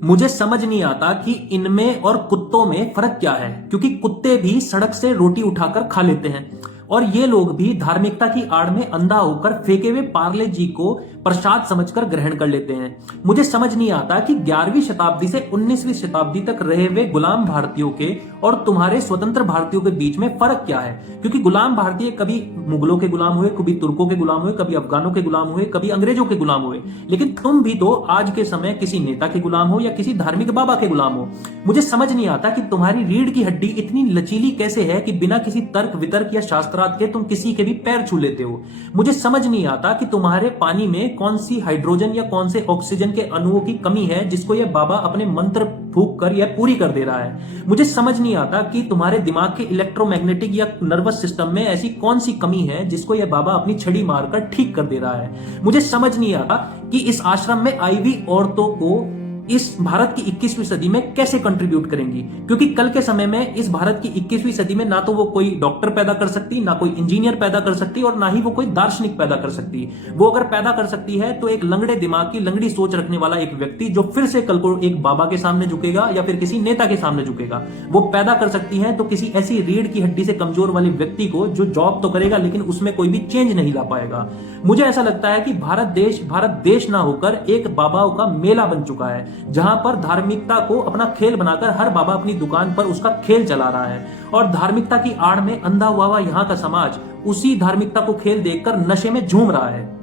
मुझे समझ नहीं आता कि इनमें और कुत्तों में फर्क क्या है, क्योंकि कुत्ते भी सड़क से रोटी उठाकर खा लेते हैं और ये लोग भी धार्मिकता की आड़ में अंधा होकर फेंके हुए पार्ले जी को प्रसाद समझकर ग्रहण कर लेते हैं। मुझे समझ नहीं आता कि 11वीं शताब्दी से 19वीं शताब्दी तक रहे हुए गुलाम भारतीयों के और तुम्हारे स्वतंत्र भारतीयों के बीच में फर्क क्या है, क्योंकि गुलाम भारतीय कभी मुगलों के गुलाम हुए, कभी तुर्कों के गुलाम हुए, कभी अफगानों के गुलाम हुए, कभी अंग्रेजों के गुलाम हुए, लेकिन तुम भी तो आज के समय किसी नेता के गुलाम हो या किसी धार्मिक बाबा के गुलाम हो। मुझे समझ नहीं आता कि तुम्हारी रीढ़ की हड्डी इतनी लचीली कैसे है कि बिना किसी तर्क वितर्क या शास्त्रार्थ के तुम किसी के भी पैर छू लेते हो। मुझे समझ नहीं आता कि तुम्हारे पानी में कौन सी हाइड्रोजन या कौन से ऑक्सीजन के अणुओं की कमी है जिसको यह बाबा अपने मंत्र फूंक कर यह पूरी कर दे रहा है। मुझे समझ नहीं आता कि तुम्हारे दिमाग के इलेक्ट्रोमैग्नेटिक या नर्वस सिस्टम में ऐसी कौन सी कमी है जिसको यह बाबा अपनी छड़ी मारकर ठीक कर दे रहा है। मुझे समझ नहीं आता कि इस आश्रम में आई हुई औरतों को इस भारत की 21वीं सदी में कैसे कंट्रीब्यूट करेंगी, क्योंकि कल के समय में इस भारत की 21वीं सदी में ना तो वो कोई डॉक्टर पैदा कर सकती, ना कोई इंजीनियर पैदा कर सकती और ना ही वो कोई दार्शनिक पैदा कर सकती। वो अगर पैदा कर सकती है तो एक लंगड़े दिमाग की लंगड़ी सोच रखने वाला एक व्यक्ति जो फिर से कल को एक बाबा के सामने झुकेगा या फिर किसी नेता के सामने झुकेगा। वो पैदा कर सकती है तो किसी ऐसी रीढ़ की हड्डी से कमजोर वाले व्यक्ति को जो जॉब तो करेगा लेकिन उसमें कोई भी चेंज नहीं ला पाएगा। मुझे ऐसा लगता है कि भारत देश ना होकर एक बाबाओं का मेला बन चुका है, जहां पर धार्मिकता को अपना खेल बनाकर हर बाबा अपनी दुकान पर उसका खेल चला रहा है और धार्मिकता की आड़ में अंधा हुआ यहां का समाज उसी धार्मिकता को खेल देखकर नशे में झूम रहा है।